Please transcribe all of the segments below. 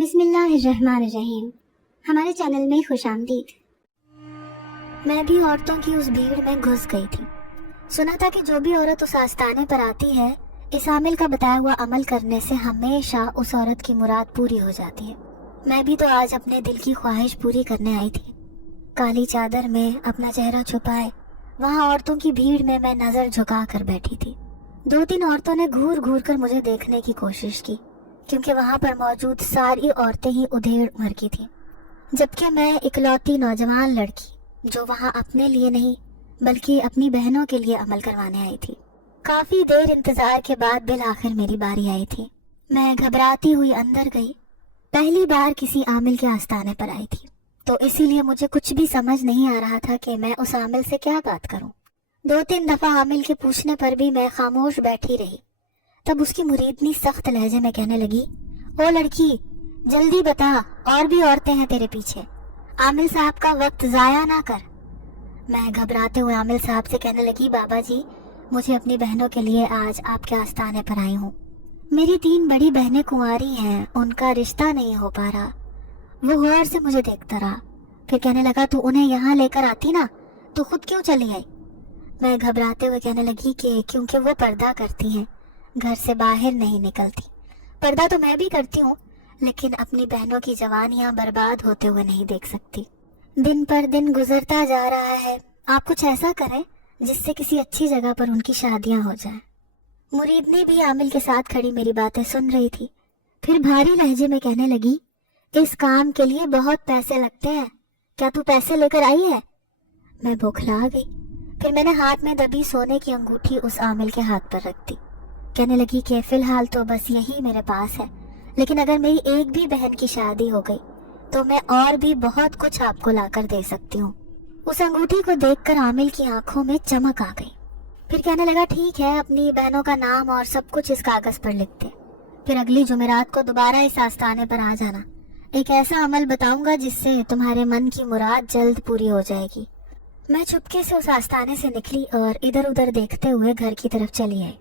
بسم اللہ الرحمن الرحیم۔ ہمارے چینل میں خوش آمدید۔ میں بھی عورتوں کی اس بھیڑ میں گھس گئی تھی۔ سنا تھا کہ جو بھی عورت اس آستانے پر آتی ہے، اس عامل کا بتایا ہوا عمل کرنے سے ہمیشہ اس عورت کی مراد پوری ہو جاتی ہے۔ میں بھی تو آج اپنے دل کی خواہش پوری کرنے آئی تھی۔ کالی چادر میں اپنا چہرہ چھپائے وہاں عورتوں کی بھیڑ میں میں نظر جھکا کر بیٹھی تھی۔ 2-3 عورتوں نے گھور گھور کر مجھے دیکھنے کی کوشش کی، کیونکہ وہاں پر موجود ساری عورتیں ہی ادھیڑ عمر کی تھیں، جبکہ میں اکلوتی نوجوان لڑکی جو وہاں اپنے لیے نہیں بلکہ اپنی بہنوں کے لیے عمل کروانے آئی تھی۔ کافی دیر انتظار کے بعد بالآخر میری باری آئی تھی۔ میں گھبراتی ہوئی اندر گئی۔ پہلی بار کسی عامل کے آستانے پر آئی تھی، تو اسی لیے مجھے کچھ بھی سمجھ نہیں آ رہا تھا کہ میں اس عامل سے کیا بات کروں۔ 2-3 دفعہ عامل کے پوچھنے پر بھی میں خاموش بیٹھی رہی۔ تب اس کی مریدنی سخت لہجے میں کہنے لگی، او لڑکی، جلدی بتا، اور بھی عورتیں ہیں تیرے پیچھے، عامل صاحب کا وقت ضائع نہ کر۔ میں گھبراتے ہوئے عامل صاحب سے کہنے لگی، بابا جی، مجھے اپنی بہنوں کے لیے آج آپ کے آستانے پر آئی ہوں۔ میری 3 بڑی بہنیں کنواری ہیں، ان کا رشتہ نہیں ہو پا رہا۔ وہ غور سے مجھے دیکھتا رہا، پھر کہنے لگا، تو انہیں یہاں لے کر آتی نا، تو خود کیوں چلی آئی؟ میں گھبراتے ہوئے کہنے لگی کہ کیونکہ وہ پردہ کرتی ہیں، گھر سے باہر نہیں نکلتی۔ پردہ تو میں بھی کرتی ہوں، لیکن اپنی بہنوں کی جوانیاں برباد ہوتے ہوئے نہیں دیکھ سکتی۔ دن پر دن گزرتا جا رہا ہے، آپ کچھ ایسا کریں جس سے کسی اچھی جگہ پر ان کی شادیاں ہو جائیں۔ مریدنی بھی عامل کے ساتھ کھڑی میری باتیں سن رہی تھی، پھر بھاری لہجے میں کہنے لگی، اس کام کے لیے بہت پیسے لگتے ہیں، کیا تو پیسے لے کر آئی ہے؟ میں بوکھلا گئی۔ پھر میں نے ہاتھ میں دبی سونے کی انگوٹھی اس عامل کے ہاتھ پر رکھ دی۔ کہنے لگی کہ فی الحال تو بس یہی میرے پاس ہے، لیکن اگر میری ایک بھی بہن کی شادی ہو گئی تو میں اور بھی بہت کچھ آپ کو لا کر دے سکتی ہوں۔ اس انگوٹھی کو دیکھ کر عامل کی آنکھوں میں چمک آ گئی۔ پھر کہنے لگا، ٹھیک ہے، اپنی بہنوں کا نام اور سب کچھ اس کاغذ پر لکھ دے، پھر اگلی جمعرات کو دوبارہ اس آستانے پر آ جانا۔ ایک ایسا عمل بتاؤں گا جس سے تمہارے من کی مراد جلد پوری ہو جائے گی۔ میں چپکے سے اس آستانے سے نکلی اور ادھر ادھر دیکھتے ہوئے گھر کی طرف چلی آئی۔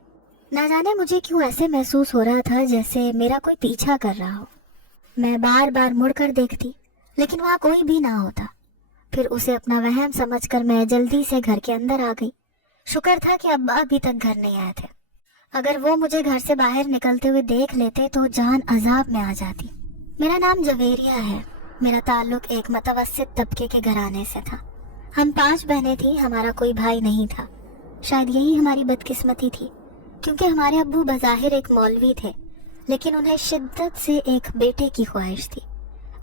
نہ جانے مجھے کیوں ایسے محسوس ہو رہا تھا جیسے میرا کوئی پیچھا کر رہا ہو۔ میں بار بار مڑ کر دیکھتی، لیکن وہاں کوئی بھی نہ ہوتا۔ پھر اسے اپنا وہم سمجھ کر میں جلدی سے گھر کے اندر آ گئی۔ شکر تھا کہ ابا ابھی تک گھر نہیں آئے تھے، اگر وہ مجھے گھر سے باہر نکلتے ہوئے دیکھ لیتے تو جان عذاب میں آ جاتی۔ میرا نام جویریہ ہے، میرا تعلق ایک متوسط طبقے کے گھرانے سے تھا۔ ہم 5 بہنیں تھیں، ہمارا کوئی بھائی نہیں تھا۔ شاید یہی ہماری بدقسمتی تھی، کیونکہ ہمارے ابو بظاہر ایک مولوی تھے، لیکن انہیں شدت سے ایک بیٹے کی خواہش تھی۔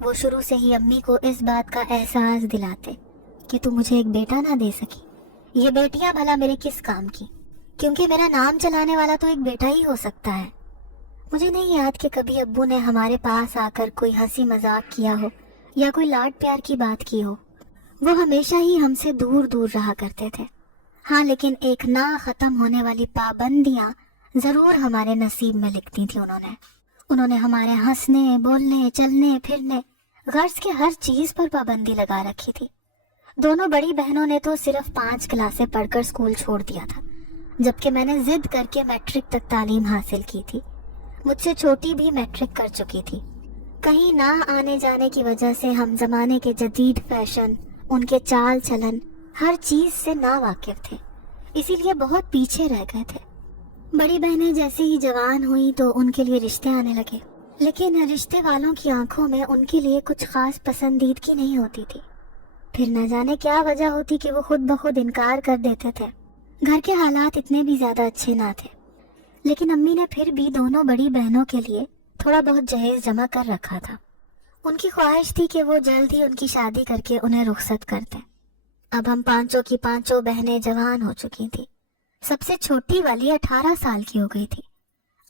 وہ شروع سے ہی امی کو اس بات کا احساس دلاتے کہ تو مجھے ایک بیٹا نہ دے سکی، یہ بیٹیاں بھلا میرے کس کام کی، کیونکہ میرا نام چلانے والا تو ایک بیٹا ہی ہو سکتا ہے۔ مجھے نہیں یاد کہ کبھی ابو نے ہمارے پاس آ کر کوئی ہنسی مذاق کیا ہو یا کوئی لاڈ پیار کی بات کی ہو۔ وہ ہمیشہ ہی ہم سے دور دور رہا کرتے تھے۔ ہاں، لیکن ایک نہ ختم ہونے والی پابندیاں ضرور ہمارے نصیب میں لکھتی تھی انہوں نے ہمارے ہنسنے، بولنے، چلنے، پھرنے، غرض کے ہر چیز پر پابندی لگا رکھی تھی۔ دونوں بڑی بہنوں نے تو صرف 5 کلاسیں پڑھ کر اسکول چھوڑ دیا تھا، جبکہ میں نے ضد کر کے میٹرک تک تعلیم حاصل کی تھی۔ مجھ سے چھوٹی بھی میٹرک کر چکی تھی۔ کہیں نہ آنے جانے کی وجہ سے ہم زمانے کے جدید فیشن، ان کے چال چلن، ہر چیز سے نا واقف تھے، اسی لیے بہت پیچھے رہ گئے تھے۔ بڑی بہنیں جیسے ہی جوان ہوئی تو ان کے لیے رشتے آنے لگے، لیکن رشتے والوں کی آنکھوں میں ان کے لیے کچھ خاص پسندیدگی نہیں ہوتی تھی۔ پھر نہ جانے کیا وجہ ہوتی کہ وہ خود بخود انکار کر دیتے تھے۔ گھر کے حالات اتنے بھی زیادہ اچھے نہ تھے، لیکن امی نے پھر بھی دونوں بڑی بہنوں کے لیے تھوڑا بہت جہیز جمع کر رکھا تھا۔ ان کی خواہش تھی کہ وہ جلد ہی ان کی شادی کر کے انہیں رخصت کر دیں۔ اب ہم 5 کی 5 بہنیں جوان ہو چکی تھی۔ سب سے چھوٹی والی 18 سال کی ہو گئی تھی۔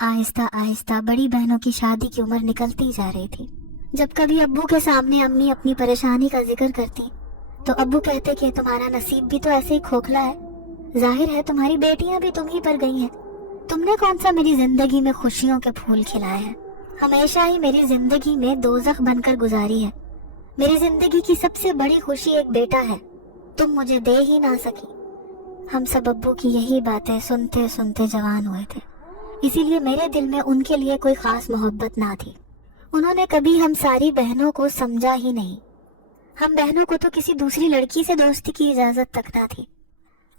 آہستہ آہستہ بڑی بہنوں کی شادی کی عمر نکلتی جا رہی تھی۔ جب کبھی ابو کے سامنے امی اپنی پریشانی کا ذکر کرتی تو ابو کہتے کہ تمہارا نصیب بھی تو ایسے ہی کھوکھلا ہے، ظاہر ہے تمہاری بیٹیاں بھی تم ہی پر گئی ہیں، تم نے کون سا میری زندگی میں خوشیوں کے پھول کھلائے ہیں، ہمیشہ ہی میری زندگی میں دوزخ بن کر گزاری ہے۔ میری زندگی کی سب سے بڑی خوشی ایک بیٹا ہے، تم مجھے دے ہی نہ سکی۔ ہم سب ابو کی یہی باتیں سنتے سنتے جوان ہوئے تھے، اسی لیے میرے دل میں ان کے لیے کوئی خاص محبت نہ تھی۔ انہوں نے کبھی ہم ساری بہنوں کو سمجھا ہی نہیں. ہم بہنوں کو تو کسی دوسری لڑکی سے دوستی کی اجازت تک نہ تھی،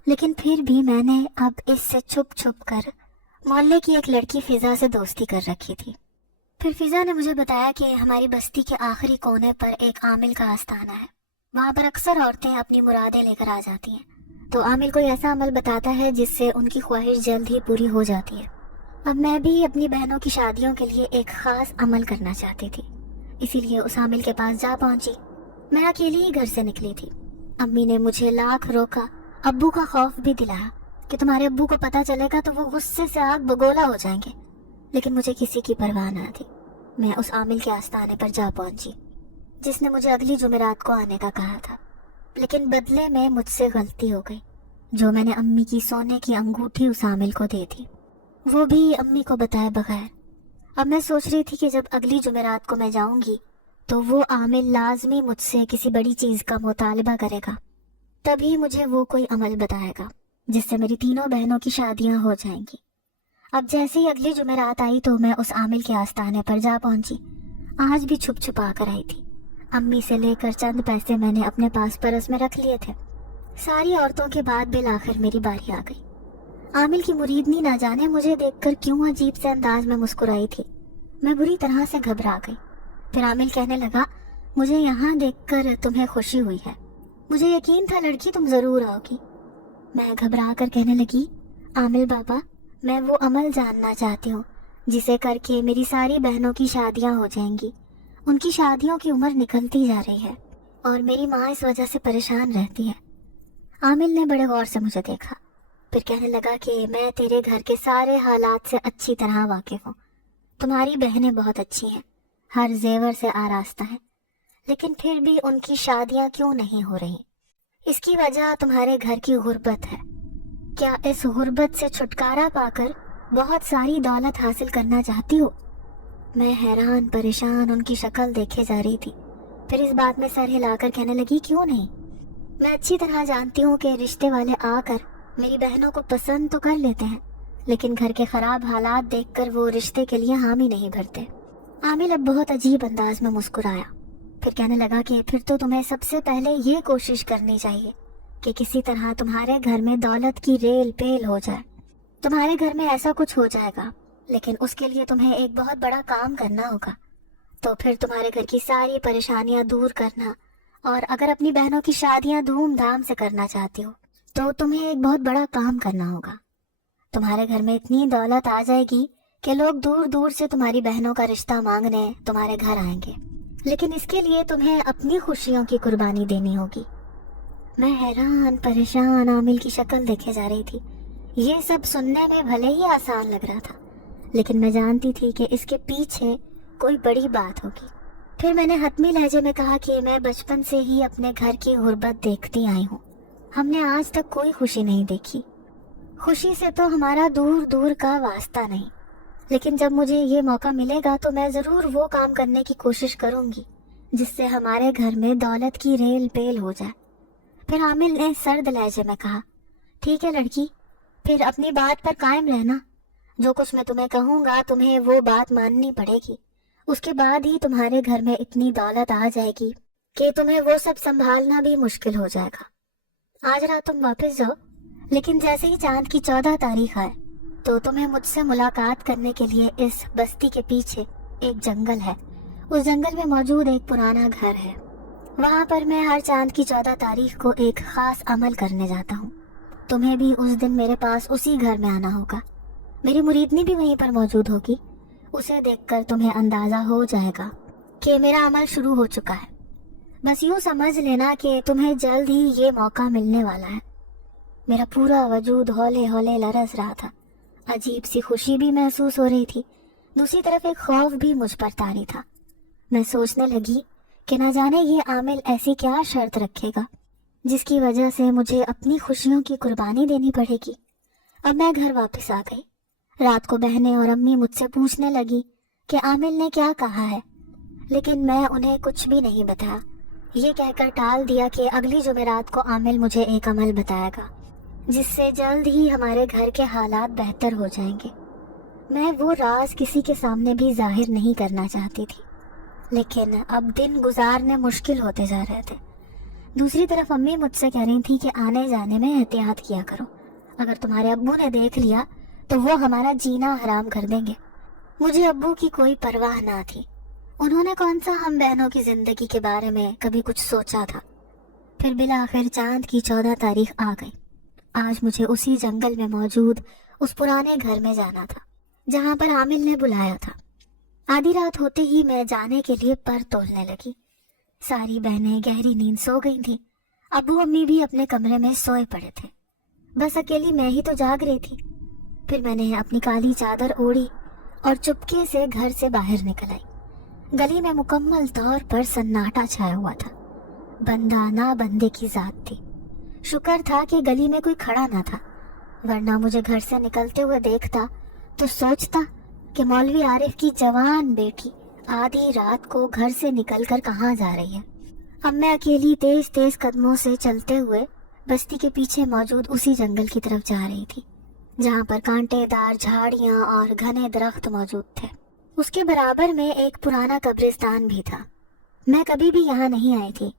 لیکن پھر بھی میں نے اب اس سے چھپ چھپ کر محلے کی ایک لڑکی فضا سے دوستی کر رکھی تھی. پھر فضا نے مجھے بتایا کہ ہماری بستی کے آخری کونے پر ایک عامل کا آستانہ ہے. وہاں پر اکثر عورتیں اپنی مرادیں لے کر آ جاتی ہیں، تو عامل کوئی ایسا عمل بتاتا ہے جس سے ان کی خواہش جلد ہی پوری ہو جاتی ہے. اب میں بھی اپنی بہنوں کی شادیوں کے لیے ایک خاص عمل کرنا چاہتی تھی، اسی لیے اس عامل کے پاس جا پہنچی. میں اکیلی ہی گھر سے نکلی تھی. امی نے مجھے لاکھ روکا، ابو کا خوف بھی دلایا کہ تمہارے ابو کو پتہ چلے گا تو وہ غصے سے آگ بگولا ہو جائیں گے، لیکن مجھے کسی کی پرواہ نہ تھی. میں اس عامل کے آستانے پر جا پہنچی جس نے مجھے اگلی جمعرات کو آنے کا کہا تھا، لیکن بدلے میں مجھ سے غلطی ہو گئی جو میں نے امی کی سونے کی انگوٹھی اس عامل کو دے دی، وہ بھی امی کو بتائے بغیر. اب میں سوچ رہی تھی کہ جب اگلی جمعرات کو میں جاؤں گی تو وہ عامل لازمی مجھ سے کسی بڑی چیز کا مطالبہ کرے گا، تبھی مجھے وہ کوئی عمل بتائے گا جس سے میری تینوں بہنوں کی شادیاں ہو جائیں گی. اب جیسے ہی اگلی جمعرات آئی تو میں اس عامل کے آستانے پر جا پہنچی. آج بھی چھپ چھپا کر آئی تھی. امی سے لے کر چند پیسے میں نے اپنے پاس پرس میں رکھ لیے تھے. ساری عورتوں کے بعد بالآخر میری باری آ گئی. عامل کی مریدنی نہ جانے مجھے دیکھ کر کیوں عجیب سے انداز میں مسکرائی تھی. میں بری طرح سے گھبرا گئی. پھر عامل کہنے لگا، مجھے یہاں دیکھ کر تمہیں خوشی ہوئی ہے، مجھے یقین تھا لڑکی تم ضرور آؤ گی. میں گھبرا کر کہنے لگی، عامل بابا، میں وہ عمل جاننا چاہتی ہوں جسے کر کے میری ساری بہنوں کی شادیاں ہو جائیں گی. ان کی شادیوں کی عمر نکلتی جا رہی ہے اور میری ماں اس وجہ سے پریشان رہتی ہے. عامل نے بڑے غور سے مجھے دیکھا، پھر کہنے لگا کہ میں تیرے گھر کے سارے حالات سے اچھی طرح واقف ہوں. تمہاری بہنیں بہت اچھی ہیں، ہر زیور سے آراستہ ہیں، لیکن پھر بھی ان کی شادیاں کیوں نہیں ہو رہی؟ اس کی وجہ تمہارے گھر کی غربت ہے. کیا اس غربت سے چھٹکارا پا کر بہت ساری دولت حاصل کرنا چاہتی ہو؟ میں حیران پریشان ان کی شکل دیکھے جا رہی تھی. پھر اس بات میں سر ہلا کر کہنے لگی، کیوں نہیں؟ میں اچھی طرح جانتی ہوں کہ رشتے والے آ کر میری بہنوں کو پسند تو کر لیتے ہیں، لیکن گھر کے خراب حالات دیکھ کر وہ رشتے کے لیے حامی نہیں بھرتے. عامل اب بہت عجیب انداز میں مسکرایا، پھر کہنے لگا کہ پھر تو تمہیں سب سے پہلے یہ کوشش کرنی چاہیے کہ کسی طرح تمہارے گھر میں دولت کی ریل پیل ہو جائے. تمہارے گھر میں ایسا کچھ ہو جائے گا، لیکن اس کے لیے تمہیں ایک بہت بڑا کام کرنا ہوگا. تو پھر تمہارے گھر کی ساری پریشانیاں دور کرنا، اور اگر اپنی بہنوں کی شادیاں دھوم دھام سے کرنا چاہتی ہو تو تمہیں ایک بہت بڑا کام کرنا ہوگا. تمہارے گھر میں اتنی دولت آ جائے گی کہ لوگ دور دور سے تمہاری بہنوں کا رشتہ مانگنے تمہارے گھر آئیں گے، لیکن اس کے لیے تمہیں اپنی خوشیوں کی قربانی دینی ہوگی. میں حیران پریشان عامل کی شکل دیکھے جا رہی تھی. یہ سب سننے میں بھلے ہی آسان لگ رہا تھا، لیکن میں جانتی تھی کہ اس کے پیچھے کوئی بڑی بات ہوگی. پھر میں نے حتمی لہجے میں کہا کہ میں بچپن سے ہی اپنے گھر کی غربت دیکھتی آئی ہوں. ہم نے آج تک کوئی خوشی نہیں دیکھی. خوشی سے تو ہمارا دور دور کا واسطہ نہیں، لیکن جب مجھے یہ موقع ملے گا تو میں ضرور وہ کام کرنے کی کوشش کروں گی جس سے ہمارے گھر میں دولت کی ریل پیل ہو جائے. پھر عامل نے سرد لہجے میں کہا، ٹھیک ہے لڑکی، پھر اپنی بات پر قائم رہنا. جو کچھ میں تمہیں کہوں گا تمہیں وہ بات ماننی پڑے گی. اس کے بعد ہی تمہارے گھر میں اتنی دولت آ جائے گی کہ تمہیں وہ سب سنبھالنا بھی مشکل ہو جائے گا. آج رات تم واپس جاؤ، لیکن جیسے ہی چاند کی 14 تاریخ آئے تو تمہیں مجھ سے ملاقات کرنے کے لیے اس بستی کے پیچھے ایک جنگل ہے. اس جنگل میں موجود ایک پرانا گھر ہے. وہاں پر میں ہر چاند کی 14 تاریخ کو ایک خاص عمل کرنے جاتا ہوں. تمہیں بھی اس دن میرے پاس اسی گھر میں آنا ہوگا. میری مریدنی بھی وہیں پر موجود ہوگی. اسے دیکھ کر تمہیں اندازہ ہو جائے گا کہ میرا عمل شروع ہو چکا ہے. بس یوں سمجھ لینا کہ تمہیں جلد ہی یہ موقع ملنے والا ہے. میرا پورا وجود ہولے ہولے لرز رہا تھا. عجیب سی خوشی بھی محسوس ہو رہی تھی، دوسری طرف ایک خوف بھی مجھ پر طاری تھا. میں سوچنے لگی کہ نہ جانے یہ عامل ایسی کیا شرط رکھے گا جس کی وجہ سے مجھے اپنی خوشیوں کی قربانی دینی پڑے گی. اب میں گھر واپس آ گئی. رات کو بہنیں اور امی مجھ سے پوچھنے لگی کہ عامل نے کیا کہا ہے، لیکن میں انہیں کچھ بھی نہیں بتایا. یہ کہہ کر ٹال دیا کہ اگلی جمعرات کو عامل مجھے ایک عمل بتائے گا جس سے جلد ہی ہمارے گھر کے حالات بہتر ہو جائیں گے. میں وہ راز کسی کے سامنے بھی ظاہر نہیں کرنا چاہتی تھی. لیکن اب دن گزارنے مشکل ہوتے جا رہے تھے۔ دوسری طرف امی مجھ سے کہہ رہی تھی کہ آنے جانے میں احتیاط کیا کرو، اگر تمہارے ابو نے دیکھ لیا تو وہ ہمارا جینا حرام کر دیں گے۔ مجھے ابو کی کوئی پرواہ نہ تھی، انہوں نے کون سا ہم بہنوں کی زندگی کے بارے میں کبھی کچھ سوچا تھا۔ پھر بالآخر چاند کی 14 تاریخ آ گئی۔ آج مجھے اسی جنگل میں موجود اس پرانے گھر میں جانا تھا جہاں پر عامل نے بلایا تھا۔ آدھی رات ہوتے ہی میں جانے کے لیے پر تولنے لگی۔ ساری بہنیں گہری نیند سو گئی تھیں، ابو امی بھی اپنے کمرے میں سوئے پڑے تھے، بس اکیلی میں ہی تو جاگ رہی تھی۔ پھر میں نے اپنی کالی چادر اوڑھی اور چپکے سے گھر سے باہر نکل آئی۔ گلی میں مکمل طور پر سناٹا چھایا ہوا تھا، بندہ نہ بندے کی ذات تھی۔ شکر تھا کہ گلی میں کوئی کھڑا نہ تھا، ورنہ مجھے گھر سے نکلتے ہوئے دیکھتا تو سوچتا کہ مولوی عارف کی جوان بیٹی آدھی رات کو گھر سے نکل کر کہاں جا رہی ہے۔ اب میں اکیلی تیز تیز قدموں سے چلتے ہوئے بستی کے پیچھے موجود اسی جنگل کی طرف جا رہی تھی جہاں پر کانٹے دار جھاڑیاں اور گھنے درخت موجود تھے۔ اس کے برابر میں ایک پرانا قبرستان بھی تھا۔ میں کبھی بھی یہاں نہیں آئی تھی،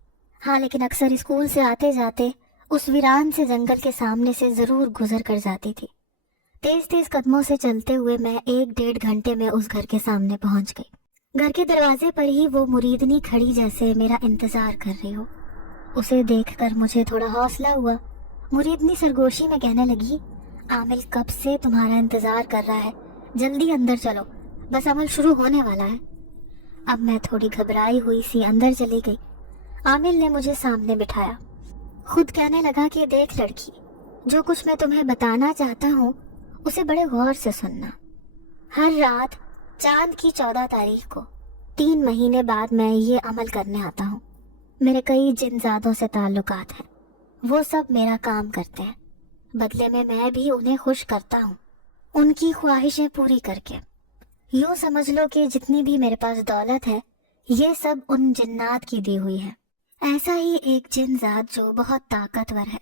ہاں لیکن اکثر اسکول سے آتے جاتے اس ویران سے جنگل کے سامنے سے ضرور گزر کر جاتی تھی۔ تیز تیز قدموں سے چلتے ہوئے میں 1-1.5 گھنٹے میں اس گھر کے سامنے پہنچ گئی۔ گھر کے دروازے پر ہی وہ مریدنی کھڑی جیسے میرا انتظار کر رہی ہو۔ اسے دیکھ کر مجھے تھوڑا حوصلہ ہوا۔ مریدنی سرگوشی میں کہنے لگی، عامل کب سے تمہارا انتظار کر رہا ہے، جلدی اندر چلو، بس عمل شروع ہونے والا ہے۔ اب میں تھوڑی گھبرائی ہوئی سی اندر چلی گئی۔ عامل نے مجھے سامنے بٹھایا، خود کہنے لگا کہ دیکھ لڑکی، جو کچھ میں تمہیں بتانا چاہتا ہوں اسے بڑے غور سے سننا۔ ہر رات چاند کی 14 تاریخ کو 3 مہینے بعد میں یہ عمل کرنے آتا ہوں۔ میرے کئی جن زادوں سے تعلقات ہیں، وہ سب میرا کام کرتے ہیں، بدلے میں بھی انہیں خوش کرتا ہوں، ان کی خواہشیں پوری کر کے۔ یوں سمجھ لو کہ جتنی بھی میرے پاس دولت ہے یہ سب ان جنات کی دی ہوئی ہے۔ ایسا ہی ایک جن ذات جو بہت طاقتور ہے،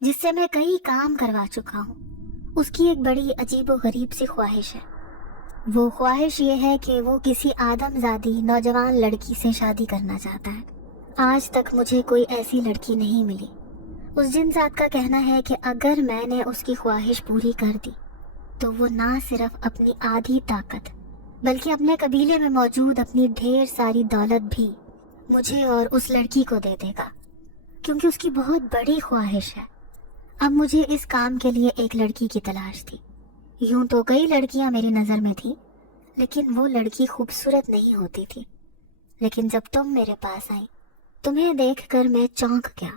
جس سے میں کئی کام کروا چکا ہوں، اس کی ایک بڑی عجیب و غریب سی خواہش ہے۔ وہ خواہش یہ ہے کہ وہ کسی آدم زادی نوجوان لڑکی سے شادی کرنا چاہتا ہے۔ آج تک مجھے کوئی ایسی لڑکی نہیں ملی۔ اس جن ذات کا کہنا ہے کہ اگر میں نے اس کی خواہش پوری کر دی تو وہ نہ صرف اپنی آدھی طاقت بلکہ اپنے قبیلے میں موجود اپنی ڈھیر ساری دولت بھی مجھے اور اس لڑکی کو دے دے گا، کیونکہ اس کی بہت بڑی خواہش ہے۔ اب مجھے اس کام کے لیے ایک لڑکی کی تلاش تھی۔ یوں تو کئی لڑکیاں میری نظر میں تھی، لیکن وہ لڑکی خوبصورت نہیں ہوتی تھی۔ لیکن جب تم میرے پاس آئی، تمہیں دیکھ کر میں چونک گیا۔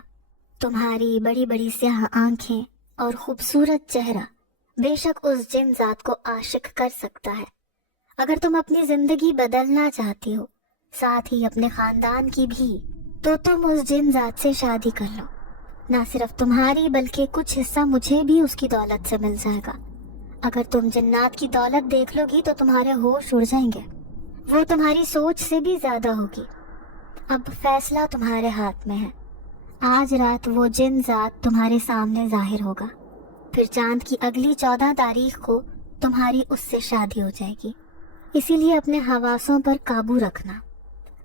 تمہاری بڑی بڑی سیاہ آنکھیں اور خوبصورت چہرہ بے شک اس جن ذات کو عاشق کر سکتا ہے۔ اگر تم اپنی زندگی بدلنا چاہتی ہو، ساتھ ہی اپنے خاندان کی بھی، تو تم اس جن ذات سے شادی کر لو۔ نہ صرف تمہاری بلکہ کچھ حصہ مجھے بھی اس کی دولت سے مل جائے گا۔ اگر تم جنات کی دولت دیکھ لو گی تو تمہارے ہوش اڑ جائیں گے، وہ تمہاری سوچ سے بھی زیادہ ہوگی۔ اب فیصلہ تمہارے ہاتھ میں ہے۔ آج رات وہ جن ذات تمہارے سامنے ظاہر ہوگا، پھر چاند کی اگلی 14 تاریخ کو تمہاری اس سے شادی ہو جائے گی۔ اسی لیے اپنے حواسوں پر قابو رکھنا۔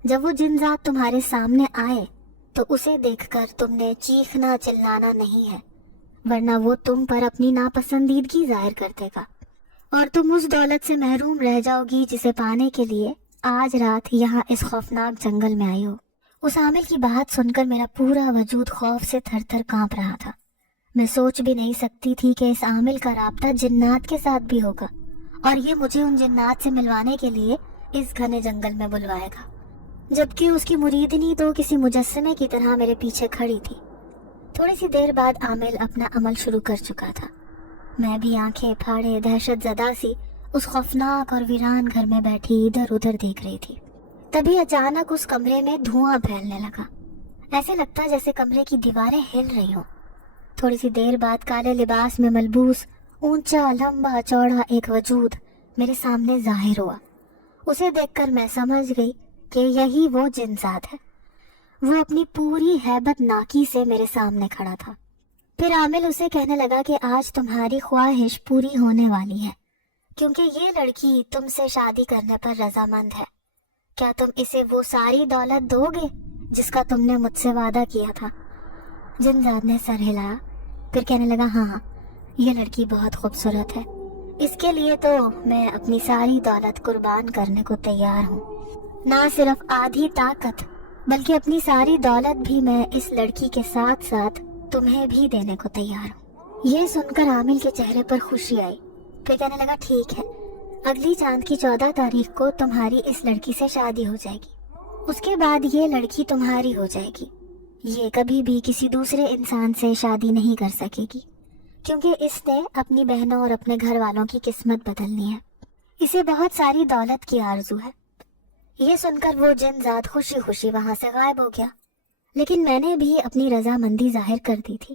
جب وہ جن ذات تمہارے سامنے آئے تو اسے دیکھ کر تم نے چیخنا چلانا نہیں ہے، ورنہ وہ تم پر اپنی ناپسندیدگی ظاہر کر دے گا اور تم اس دولت سے محروم رہ جاؤ گی جسے پانے کے لیے آج رات یہاں اس خوفناک جنگل میں آئی ہو۔ اس عامل کی بات سن کر میرا پورا وجود خوف سے تھر تھر کانپ رہا تھا۔ میں سوچ بھی نہیں سکتی تھی کہ اس عامل کا رابطہ جنات کے ساتھ بھی ہوگا اور یہ مجھے ان جنات سے ملوانے کے لیے اس گھنے جنگل میں بلوائے گا، جبکہ اس کی مریدنی تو کسی مجسمے کی طرح میرے پیچھے کھڑی تھی۔ تھوڑی سی دیر بعد عامل اپنا عمل شروع کر چکا تھا۔ میں بھی آنکھیں پھاڑے دہشت زدہ سی اس خوفناک اور ویران گھر میں بیٹھی ادھر ادھر دیکھ رہی تھی۔ تبھی اچانک اس کمرے میں دھواں پھیلنے لگا، ایسے لگتا جیسے کمرے کی دیواریں ہل رہی ہوں۔ تھوڑی سی دیر بعد کالے لباس میں ملبوس اونچا لمبا چوڑا ایک وجود میرے سامنے ظاہر ہوا۔ اسے دیکھ کر میں سمجھ گئی کہ یہی وہ جن ذات ہے۔ وہ اپنی پوری ہیبت ناکی سے میرے سامنے کھڑا تھا۔ پھر عامل اسے کہنے لگا کہ آج تمہاری خواہش پوری ہونے والی ہے، کیونکہ یہ لڑکی تم سے شادی کرنے پر رضامند ہے۔ کیا تم اسے وہ ساری دولت دو گے جس کا تم نے مجھ سے وعدہ کیا تھا؟ جنزاد نے سر ہلایا، پھر کہنے لگا ہاں، یہ لڑکی بہت خوبصورت ہے، اس کے لیے تو میں اپنی ساری دولت قربان کرنے کو تیار ہوں، نہ صرف آدھی طاقت بلکہ اپنی ساری دولت بھی میں اس لڑکی کے ساتھ ساتھ تمہیں بھی دینے کو تیار ہوں۔ یہ سن کر عامل کے چہرے پر خوشی آئی، پھر کہنے لگا ٹھیک ہے، اگلی چاند کی 14 تاریخ کو تمہاری اس لڑکی سے شادی ہو جائے گی، اس کے بعد یہ لڑکی تمہاری ہو جائے گی، یہ کبھی بھی کسی دوسرے انسان سے شادی نہیں کر سکے گی، کیونکہ اس نے اپنی بہنوں اور اپنے گھر والوں کی قسمت بدلنی ہے، اسے بہت ساری دولت کی آرزو ہے۔ یہ سن کر وہ جنزاد خوشی خوشی وہاں سے غائب ہو گیا، لیکن میں نے بھی اپنی رضامندی ظاہر کر دی تھی۔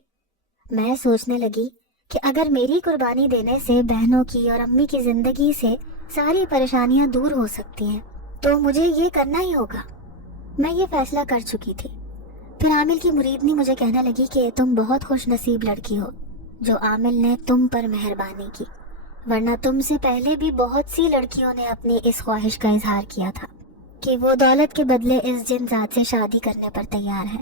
میں سوچنے لگی کہ اگر میری قربانی دینے سے بہنوں کی اور امی کی زندگی سے ساری پریشانیاں دور ہو سکتی ہیں تو مجھے یہ کرنا ہی ہوگا۔ میں یہ فیصلہ کر چکی تھی۔ پھر عامل کی مریدنی مجھے کہنے لگی کہ تم بہت خوش نصیب لڑکی ہو جو عامل نے تم پر مہربانی کی، ورنہ تم سے پہلے بھی بہت سی لڑکیوں نے اپنی اس خواہش کا اظہار کیا تھا کہ وہ دولت کے بدلے اس جنزاد سے شادی کرنے پر تیار ہے،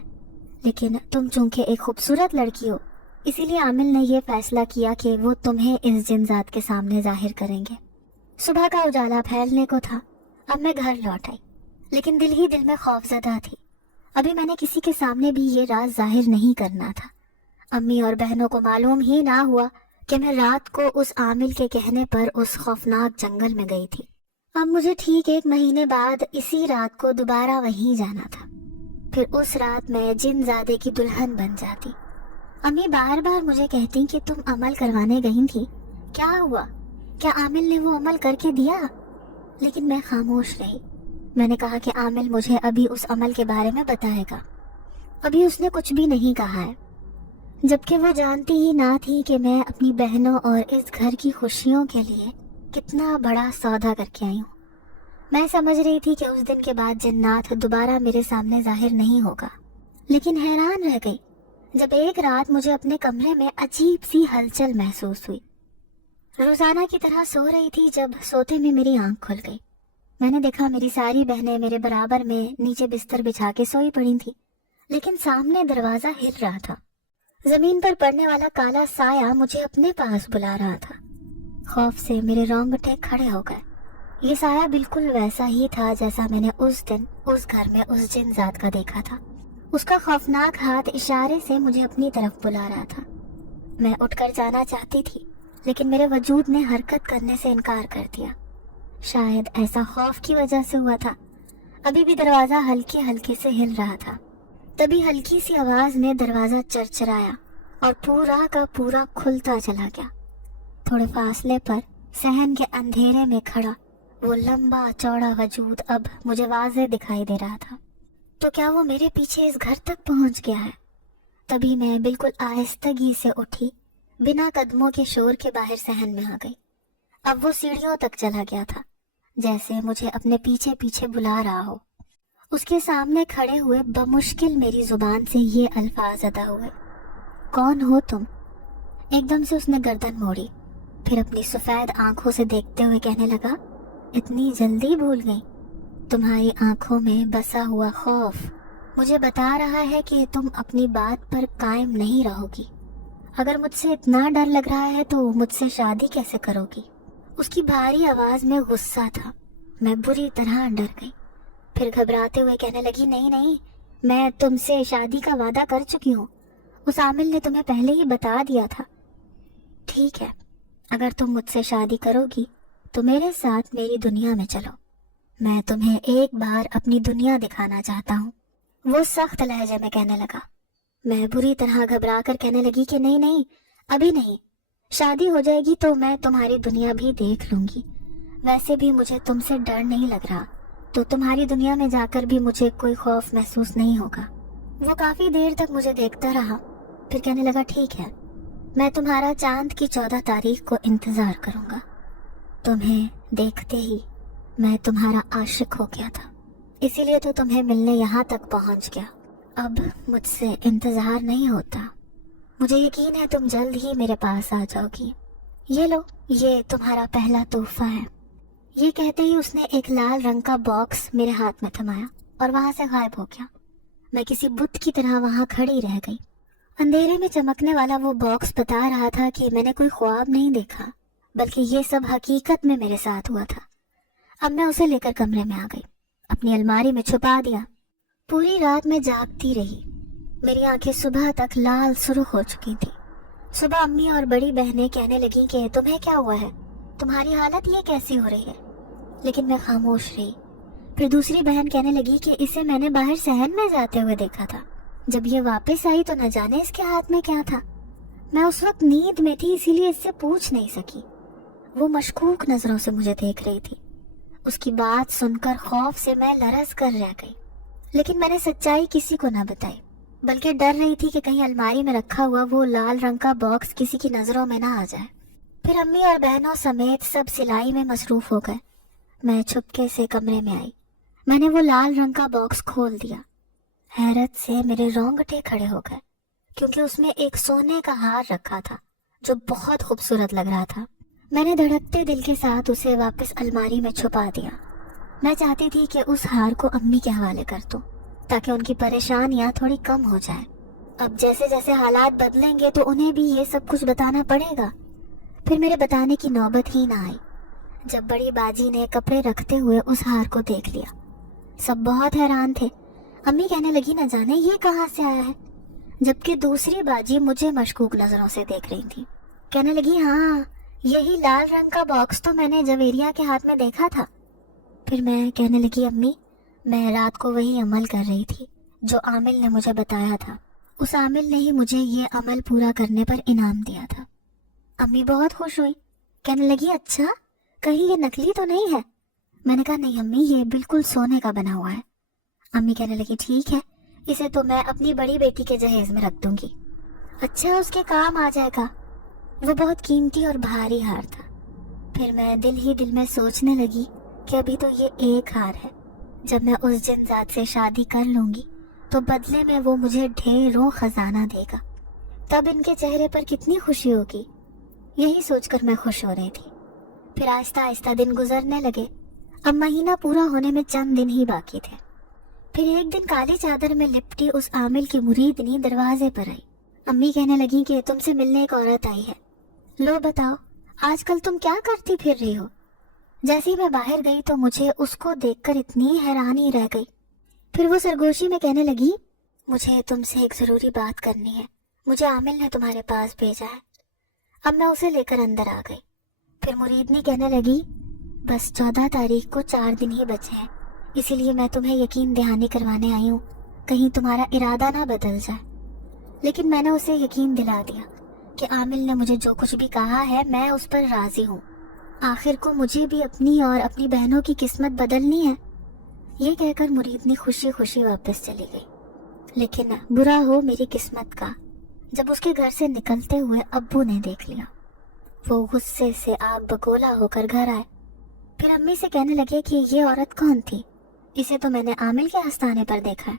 لیکن تم چونکہ ایک خوبصورت لڑکی ہو اسی لیے عامل نے یہ فیصلہ کیا کہ وہ تمہیں اس جنزاد کے سامنے ظاہر کریں گے۔ صبح کا اجالا پھیلنے کو تھا، اب میں گھر لوٹ آئی، لیکن دل ہی دل میں خوف زدہ تھی۔ ابھی میں نے کسی کے سامنے بھی یہ راز ظاہر نہیں کرنا تھا۔ امی اور بہنوں کو معلوم ہی نہ ہوا کہ میں رات کو اس عامل کے کہنے پر اس خوفناک جنگل میں گئی تھی۔ اب مجھے ٹھیک 1 مہینے بعد اسی رات کو دوبارہ وہیں جانا تھا، پھر اس رات میں جنزادے کی دلہن بن جاتی۔ امی بار بار مجھے کہتی کہ تم عمل کروانے گئی تھی، کیا ہوا؟ کیا عامل نے وہ عمل کر کے دیا؟ لیکن میں خاموش رہی۔ میں نے کہا کہ عامل مجھے ابھی اس عمل کے بارے میں بتائے گا، ابھی اس نے کچھ بھی نہیں کہا ہے، جبکہ وہ جانتی ہی نہ تھی کہ میں اپنی بہنوں اور اس گھر کی خوشیوں کے لیے کتنا بڑا سودا کر کے آئی ہوں۔ میں سمجھ رہی تھی کہ اس دن کے بعد جنات دوبارہ میرے سامنے ظاہر نہیں ہوگا، لیکن حیران رہ گئی جب ایک رات مجھے اپنے کمرے میں عجیب سی ہلچل محسوس ہوئی۔ روزانہ کی طرح سو رہی تھی جب سوتے میں میری آنکھ کھل گئی۔ میں نے دیکھا میری ساری بہنیں میرے برابر میں نیچے بستر بچھا کے سوئی پڑی تھی، لیکن سامنے دروازہ ہل رہا تھا۔ زمین پر پڑنے والا کالا سایہ مجھے اپنے پاس بلا رہا تھا۔ خوف سے میرے رونگٹے کھڑے ہو گئے۔ یہ سایہ بالکل ویسا ہی تھا جیسا میں نے اس دن اس گھر میں اس جنزاد کا دیکھا تھا۔ اس کا خوفناک ہاتھ اشارے سے مجھے اپنی طرف بلا رہا تھا۔ میں اٹھ کر جانا چاہتی تھی، لیکن میرے وجود نے حرکت کرنے سے انکار کر دیا۔ شاید ایسا خوف کی وجہ سے ہوا تھا۔ ابھی بھی دروازہ ہلکے ہلکے سے ہل رہا تھا، تبھی ہلکی سی آواز میں دروازہ چرچرایا اور پورا کا پورا کھلتا چلا گیا۔ تھوڑے فاصلے پر صحن کے اندھیرے میں کھڑا وہ لمبا چوڑا وجود اب مجھے واضح دکھائی دے رہا تھا۔ تو کیا وہ میرے پیچھے اس گھر تک پہنچ گیا ہے؟ تبھی میں بالکل آہستگی سے اٹھی، بنا قدموں کے شور کے باہر صحن میں آ گئی۔ اب وہ سیڑھیوں تک چلا گیا تھا، جیسے مجھے اپنے پیچھے پیچھے بلا رہا ہو۔ اس کے سامنے کھڑے ہوئے بمشکل میری زبان سے یہ الفاظ ادا ہوئے، کون ہو تم؟ ایک دم سے اس نے گردن موڑی، پھر اپنی سفید آنکھوں سے دیکھتے ہوئے کہنے لگا، اتنی جلدی بھول گئی؟ تمہاری آنکھوں میں بسا ہوا خوف مجھے بتا رہا ہے کہ تم اپنی بات پر قائم نہیں رہو گی۔ اگر مجھ سے اتنا ڈر لگ رہا ہے تو مجھ سے شادی کیسے کرو گی؟ اس کی بھاری آواز میں غصہ تھا۔ میں بری طرح ڈر گئی، پھر گھبراتے ہوئے کہنے لگی، نہیں نہیں، میں تم سے شادی کا وعدہ کر چکی ہوں، اس عامل نے تمہیں پہلے ہی بتا دیا تھا۔ ٹھیک ہے، اگر تم مجھ سے شادی کرو گی تو میرے ساتھ میری دنیا میں چلو، میں تمہیں ایک بار اپنی دنیا دکھانا چاہتا ہوں۔ وہ سخت لہجے میں کہنے لگا۔ میں بری طرح گھبرا کر کہنے لگی کہ نہیں نہیں، ابھی نہیں، شادی ہو جائے گی تو میں تمہاری دنیا بھی دیکھ لوں گی، ویسے بھی مجھے تم سے ڈر نہیں لگ رہا، تو تمہاری دنیا میں جا کر بھی مجھے کوئی خوف محسوس نہیں ہوگا۔ وہ کافی دیر تک مجھے دیکھتا رہا، پھر کہنے لگا، ٹھیک ہے، میں تمہارا چاند کی 14 تاریخ کو انتظار کروں گا۔ تمہیں دیکھتے ہی میں تمہارا عاشق ہو گیا تھا، اسی لیے تو تمہیں ملنے یہاں تک پہنچ گیا۔ اب مجھ سے انتظار نہیں ہوتا، مجھے یقین ہے تم جلد ہی میرے پاس آ جاؤ گی۔ یہ لو، یہ تمہارا پہلا تحفہ ہے۔ یہ کہتے ہی اس نے ایک لال رنگ کا باکس میرے ہاتھ میں تھمایا اور وہاں سے غائب ہو گیا۔ میں کسی بت کی طرح وہاں کھڑی رہ گئی۔ اندھیرے میں چمکنے والا وہ باکس بتا رہا تھا کہ میں نے کوئی خواب نہیں دیکھا، بلکہ یہ سب حقیقت میں میرے ساتھ ہوا تھا۔ اب میں اسے لے کر کمرے میں آ گئی، اپنی الماری میں چھپا دیا۔ پوری رات میں جاگتی رہی، میری آنکھیں صبح تک لال سرخ ہو چکی تھی۔ صبح امی اور بڑی بہنیں کہنے لگیں کہ تمہیں کیا ہوا ہے، تمہاری حالت یہ کیسی ہو رہی ہے، لیکن میں خاموش رہی۔ پھر دوسری بہن کہنے لگی کہ اسے میں نے باہر صحن میں جاتے ہوئے دیکھا تھا، جب یہ واپس آئی تو نہ جانے اس کے ہاتھ میں کیا تھا۔ میں اس وقت نیند میں تھی، اسی لیے اس سے پوچھ نہیں سکی۔ وہ مشکوک نظروں سے مجھے دیکھ رہی تھی۔ اس کی بات سن کر خوف سے میں لرز کر رہ گئی، لیکن میں نے سچائی کسی کو نہ بتائی، بلکہ ڈر رہی تھی کہ کہیں الماری میں رکھا ہوا وہ لال رنگ کا باکس کسی کی نظروں میں نہ آ جائے۔ پھر امی اور بہنوں سمیت سب سلائی میں مصروف ہو گئے۔ میں چھپکے سے کمرے میں آئی، میں نے وہ لال رنگ کا باکس کھول دیا۔ حیرت سے میرے رونگٹے کھڑے ہو گئے، کیونکہ اس میں ایک سونے کا ہار رکھا تھا جو بہت خوبصورت لگ رہا تھا۔ میں نے دھڑکتے دل کے ساتھ اسے واپس الماری میں چھپا دیا۔ میں چاہتی تھی کہ اس ہار کو امی کے حوالے کر دوں تاکہ ان کی پریشانیاں تھوڑی کم ہو جائیں۔ اب جیسے جیسے حالات بدلیں گے تو انہیں بھی یہ سب کچھ بتانا پڑے گا۔ پھر میرے بتانے کی نوبت ہی نہ آئی۔ جب بڑی باجی نے کپڑے رکھتے ہوئے اس ہار کو دیکھ لیا، سب بہت حیران تھے۔ امی کہنے لگی نہ جانے یہ کہاں سے آیا ہے، جبکہ دوسری باجی مجھے مشکوک نظروں سے دیکھ رہی تھی۔ کہنے لگی ہاں یہی لال رنگ کا باکس تو میں نے جویریہ کے ہاتھ میں دیکھا تھا۔ پھر میں کہنے لگی امی میں رات کو وہی عمل کر رہی تھی جو عامل نے مجھے بتایا تھا، اس عامل نے ہی مجھے یہ عمل پورا کرنے پر انعام دیا تھا۔ امی بہت خوش ہوئی، کہنے لگی اچھا کہیں یہ نکلی تو نہیں ہے؟ میں نے کہا نہیں امی یہ بالکل سونے کا بنا ہوا ہے۔ امی کہنے لگی ٹھیک ہے، اسے تو میں اپنی بڑی بیٹی کے جہیز میں رکھ دوں گی، اچھا اس کے کام آ جائے گا۔ وہ بہت قیمتی اور بھاری ہار تھا۔ پھر میں دل ہی دل میں سوچنے لگی کہ ابھی تو یہ ایک ہار ہے، جب میں اس جن ذات سے شادی کر لوں گی تو بدلے میں وہ مجھے ڈھیروں خزانہ دے گا، تب ان کے چہرے پر کتنی خوشی ہوگی۔ یہی سوچ کر میں خوش ہو رہی تھی۔ پھر آہستہ آہستہ دن گزرنے لگے۔ اب مہینہ پورا ہونے میں چند دن ہی باقی تھے۔ پھر ایک دن کالی چادر میں لپٹی اس عامل کی مریدنی دروازے پر آئی۔ امی کہنے لگی کہ تم سے ملنے ایک عورت آئی ہے، لو بتاؤ آج کل تم کیا کرتی پھر رہی ہو؟ جیسے ہی میں باہر گئی تو مجھے اس کو دیکھ کر اتنی حیرانی رہ گئی۔ پھر وہ سرگوشی میں کہنے لگی مجھے تم سے ایک ضروری بات کرنی ہے، مجھے عامل نے تمہارے پاس بھیجا ہے۔ اب میں اسے لے کر اندر آ گئی۔ پھر مریدنی کہنے لگی بس 14 تاریخ کو 4 دن ہی بچے ہیں، اسی لیے میں تمہیں یقین دہانی کروانے آئی ہوں، کہیں تمہارا ارادہ نہ بدل جائے۔ لیکن میں نے اسے یقین دلا دیا کہ عامل نے مجھے جو کچھ بھی کہا ہے میں اس پر راضی ہوں، آخر کو مجھے بھی اپنی اور اپنی بہنوں کی قسمت بدلنی ہے۔ یہ کہہ کر مریدنی خوشی خوشی واپس چلی گئی۔ لیکن برا ہو میری قسمت کا، جب اس کے گھر سے نکلتے ہوئے ابو نے دیکھ لیا۔ وہ غصے سے آگ بگولا ہو کر گھر آئے۔ پھر امی سے کہنے لگے کہ یہ عورت کون تھی، اسے تو میں نے عامل کے آستانے پر دیکھا ہے،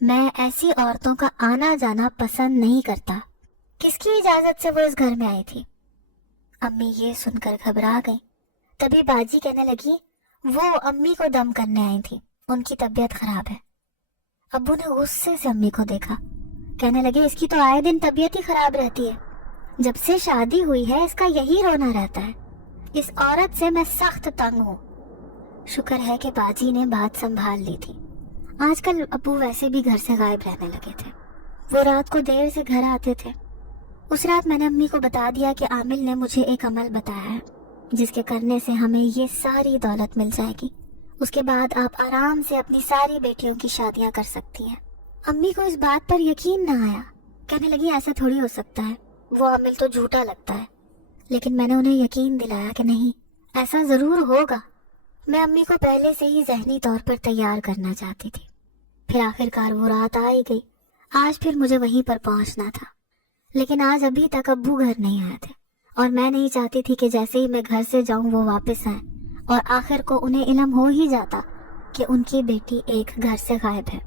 میں ایسی عورتوں کا آنا جانا پسند نہیں کرتا، کس کی اجازت سے وہ اس گھر میں آئی تھی؟ امی یہ سن کر گھبرا گئی۔ تبھی باجی کہنے لگی وہ امی کو دم کرنے آئی تھی، ان کی طبیعت خراب ہے۔ ابو نے غصے سے امی کو دیکھا، کہنے لگے اس کی تو آئے دن طبیعت ہی خراب رہتی ہے، جب سے شادی ہوئی ہے اس کا یہی رونا رہتا ہے، اس عورت سے میں سخت تنگ ہوں۔ شکر ہے کہ باجی نے بات سنبھال لی تھی، آج کل ابو ویسے بھی گھر سے غائب رہنے لگے تھے، وہ رات کو دیر سے گھر آتے تھے۔ اس رات میں نے امی کو بتا دیا کہ عامل نے مجھے ایک عمل بتایا ہے جس کے کرنے سے ہمیں یہ ساری دولت مل جائے گی، اس کے بعد آپ آرام سے اپنی ساری بیٹیوں کی شادیاں کر سکتی ہیں۔ امی کو اس بات پر یقین نہ آیا، کہنے لگی ایسا تھوڑی ہو سکتا ہے، وہ عمل تو جھوٹا لگتا ہے۔ لیکن میں نے انہیں یقین دلایا کہ نہیں، ایسا ضرور ہوگا۔ میں امی کو پہلے سے ہی ذہنی طور پر تیار کرنا چاہتی تھی۔ پھر آخر کار وہ رات آ ہی گئی۔ آج پھر مجھے وہیں پر پہنچنا تھا، لیکن آج ابھی تک ابو گھر نہیں آئے تھے، اور میں نہیں چاہتی تھی کہ جیسے ہی میں گھر سے جاؤں وہ واپس آئیں، اور آخر کو انہیں علم ہو ہی جاتا کہ ان کی بیٹی ایک گھر سے غائب ہے۔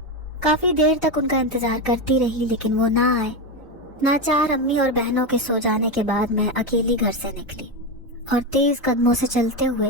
کافی دیر تک ان کا انتظار کرتی رہی لیکن وہ نہ آئے۔ ناچار امی اور بہنوں کے سو جانے کے بعد میں اکیلی گھر سے نکلی اور تیز قدموں سے چلتے ہوئے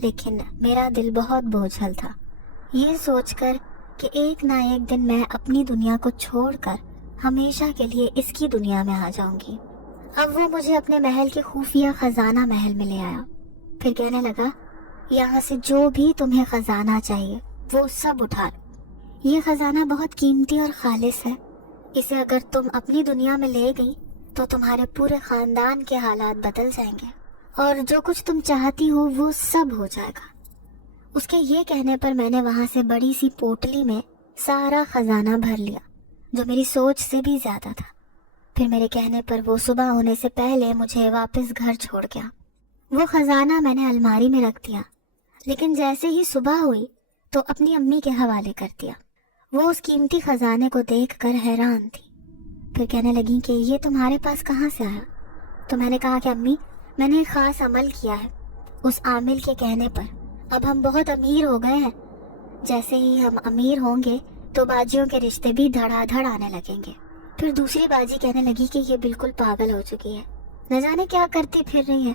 لیکن میرا دل بہت بوجھل تھا، یہ سوچ کر کہ ایک نہ ایک دن میں اپنی دنیا کو چھوڑ کر ہمیشہ کے لیے اس کی دنیا میں آ جاؤں گی۔ اب وہ مجھے اپنے محل کے خفیہ خزانہ محل میں لے آیا، پھر کہنے لگا یہاں سے جو بھی تمہیں خزانہ چاہیے وہ سب اٹھا لو، یہ خزانہ بہت قیمتی اور خالص ہے، اسے اگر تم اپنی دنیا میں لے گئی تو تمہارے پورے خاندان کے حالات بدل جائیں گے اور جو کچھ تم چاہتی ہو وہ سب ہو جائے گا۔ اس کے یہ کہنے پر میں نے وہاں سے بڑی سی پوٹلی میں سارا خزانہ بھر لیا، جو میری سوچ سے بھی زیادہ تھا۔ پھر میرے کہنے پر وہ صبح ہونے سے پہلے مجھے واپس گھر چھوڑ گیا۔ وہ خزانہ میں نے الماری میں رکھ دیا، لیکن جیسے ہی صبح ہوئی تو اپنی امی کے حوالے کر دیا۔ وہ اس قیمتی خزانے کو دیکھ کر حیران تھی، پھر کہنے لگی کہ یہ تمہارے پاس کہاں سے آیا؟ تو میں نے کہا کہ امی، میں نے ایک خاص عمل کیا ہے، اس عامل کے کہنے پر اب ہم بہت امیر ہو گئے ہیں، جیسے ہی ہم امیر ہوں گے تو باجیوں کے رشتے بھی دھڑا دھڑ آنے لگیں گے۔ پھر دوسری باجی کہنے لگی کہ یہ بالکل پاگل ہو چکی ہے، نہ جانے کیا کرتی پھر رہی ہے،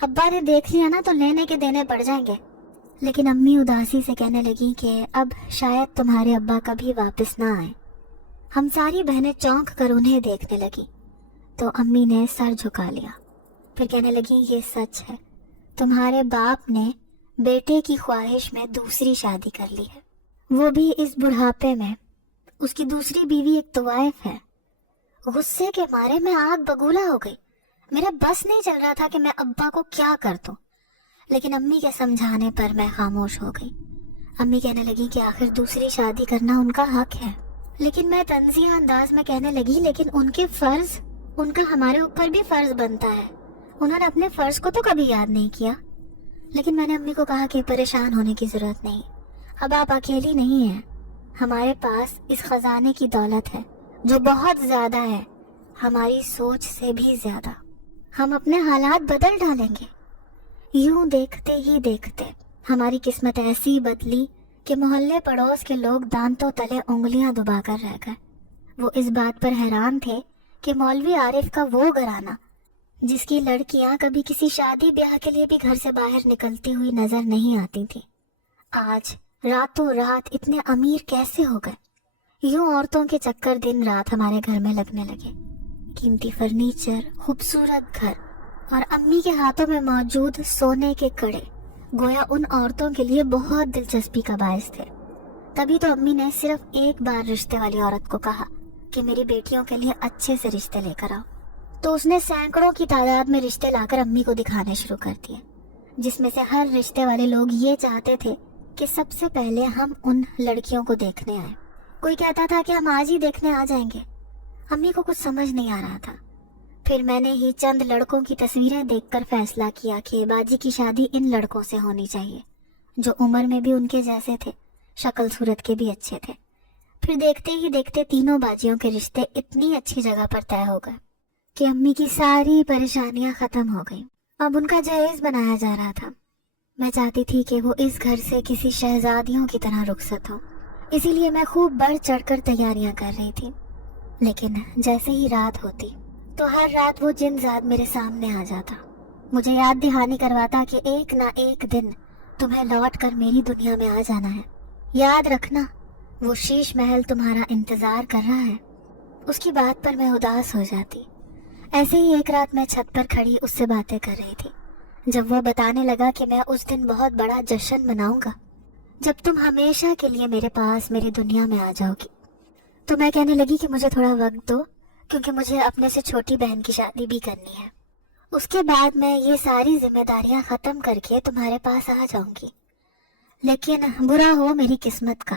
ابا نے دیکھ لیا نا تو لینے کے دینے پڑ جائیں گے۔ لیکن امی اداسی سے کہنے لگی کہ اب شاید تمہارے ابا کبھی واپس نہ آئیں۔ ہم ساری بہنیں چونک کر انہیں دیکھنے لگی تو امی نے سر جھکا لیا، پھر کہنے لگی یہ سچ ہے، تمہارے باپ نے بیٹے کی خواہش میں دوسری شادی کر لی ہے، وہ بھی اس بڑھاپے میں۔ اس کی دوسری بیوی ایک طوائف ہے۔ غصے کے مارے میں آگ بگولا ہو گئی، میرا بس نہیں چل رہا تھا کہ میں ابا کو کیا کر دوں، لیکن امی کے سمجھانے پر میں خاموش ہو گئی۔ امی کہنے لگی کہ آخر دوسری شادی کرنا ان کا حق ہے، لیکن میں تنزیہ انداز میں کہنے لگی لیکن ان کے فرض، ان کا ہمارے اوپر بھی فرض بنتا ہے، انہوں نے اپنے فرض کو تو کبھی یاد نہیں کیا۔ لیکن میں نے امی کو کہا کہ پریشان ہونے کی ضرورت نہیں، اب آپ اکیلی نہیں ہیں، ہمارے پاس اس خزانے کی دولت ہے جو بہت زیادہ ہے، ہماری سوچ سے بھی زیادہ، ہم اپنے حالات بدل ڈالیں گے۔ یوں دیکھتے ہی دیکھتے ہماری قسمت ایسی بدلی کہ محلے پڑوس کے لوگ دانتوں تلے انگلیاں دبا کر رہ گئے۔ وہ اس بات پر حیران تھے کہ مولوی عارف کا وہ گھرانہ، جس کی لڑکیاں کبھی کسی شادی بیاہ کے لیے بھی گھر سے باہر نکلتی ہوئی نظر نہیں آتی تھی، آج راتوں رات اتنے امیر کیسے ہو گئے۔ یوں عورتوں کے چکر دن رات ہمارے گھر میں لگنے لگے، قیمتی فرنیچر، خوبصورت گھر اور امی کے ہاتھوں میں موجود سونے کے کڑے گویا ان عورتوں کے لیے بہت دلچسپی کا باعث تھے۔ تبھی تو امی نے صرف ایک بار رشتے والی عورت کو کہا کہ میری بیٹیوں کے لیے اچھے سے رشتے لے کر آؤ، تو اس نے سینکڑوں کی تعداد میں رشتے لا کر امی کو دکھانے شروع کر دیے، جس میں سے ہر رشتے والے لوگ یہ چاہتے تھے کہ سب سے پہلے ہم ان لڑکیوں کو دیکھنے آئیں۔ کوئی کہتا تھا کہ ہم آج ہی دیکھنے آ جائیں گے۔ امی کو کچھ سمجھ نہیں آ رہا تھا۔ پھر میں نے ہی چند لڑکوں کی تصویریں دیکھ کر فیصلہ کیا کہ باجی کی شادی ان لڑکوں سے ہونی چاہیے جو عمر میں بھی ان کے جیسے تھے، شکل صورت کے بھی اچھے تھے۔ پھر دیکھتے ہی دیکھتے تینوں باجیوں کے رشتے اتنی اچھی جگہ پر طے ہو گئے کہ امی کی ساری پریشانیاں ختم ہو گئیں۔ اب ان کا جہیز بنایا جا رہا تھا۔ میں چاہتی تھی کہ وہ اس گھر سے کسی شہزادیوں کی طرح رخصت ہو، اسی لیے میں خوب بڑھ چڑھ کر تیاریاں کر رہی تھی۔ لیکن جیسے ہی رات ہوتی تو ہر رات وہ جن زاد میرے سامنے آ جاتا، مجھے یاد دہانی کرواتا کہ ایک نہ ایک دن تمہیں لوٹ کر میری دنیا میں آ جانا ہے، یاد رکھنا وہ شیش محل تمہارا انتظار کر رہا ہے۔ اس کی بات پر میں اداس ہو جاتی۔ ایسے ہی ایک رات میں چھت پر کھڑی اس سے باتیں کر رہی تھی، جب وہ بتانے لگا کہ میں اس دن بہت بڑا جشن مناؤں گا جب تم ہمیشہ کے لیے میرے پاس میری دنیا میں آ جاؤ گی۔ تو میں کہنے لگی کہ مجھے تھوڑا وقت دو، کیونکہ مجھے اپنے سے چھوٹی بہن کی شادی بھی کرنی ہے، اس کے بعد میں یہ ساری ذمہ داریاں ختم کر کے تمہارے پاس آ جاؤں گی۔ لیکن برا ہو میری قسمت کا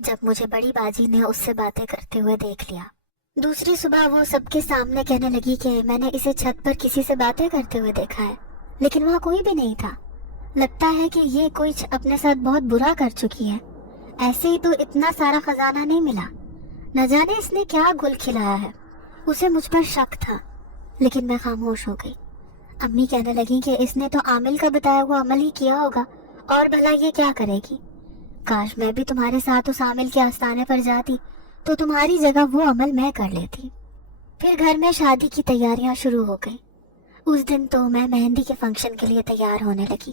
جب مجھے بڑی باجی نے اس سے باتیں کرتے ہوئے دیکھ لیا۔ دوسری صبح وہ سب کے سامنے کہنے لگی کہ میں نے اسے چھت پر کسی سے باتیں کرتے ہوئے دیکھا ہے، لیکن وہاں کوئی بھی نہیں تھا، لگتا ہے کہ یہ کوئی اپنے ساتھ بہت برا کر چکی ہے، ایسے ہی تو اتنا سارا خزانہ نہیں ملا، نہ جانے اس نے کیا گل کھلایا ہے۔ اسے مجھ پر شک تھا، لیکن میں خاموش ہو گئی۔ امی کہنے لگی کہ اس نے تو عامل کا بتایا ہوا عمل ہی کیا ہوگا، اور بھلا یہ کیا کرے گی؟ کاش میں بھی تمہارے ساتھ اس عامل کے آستانے پر جاتی تو تمہاری جگہ وہ عمل میں کر لیتی۔ پھر گھر میں شادی کی تیاریاں شروع ہو گئی۔ اس دن تو میں مہندی کے فنکشن کے لیے تیار ہونے لگی۔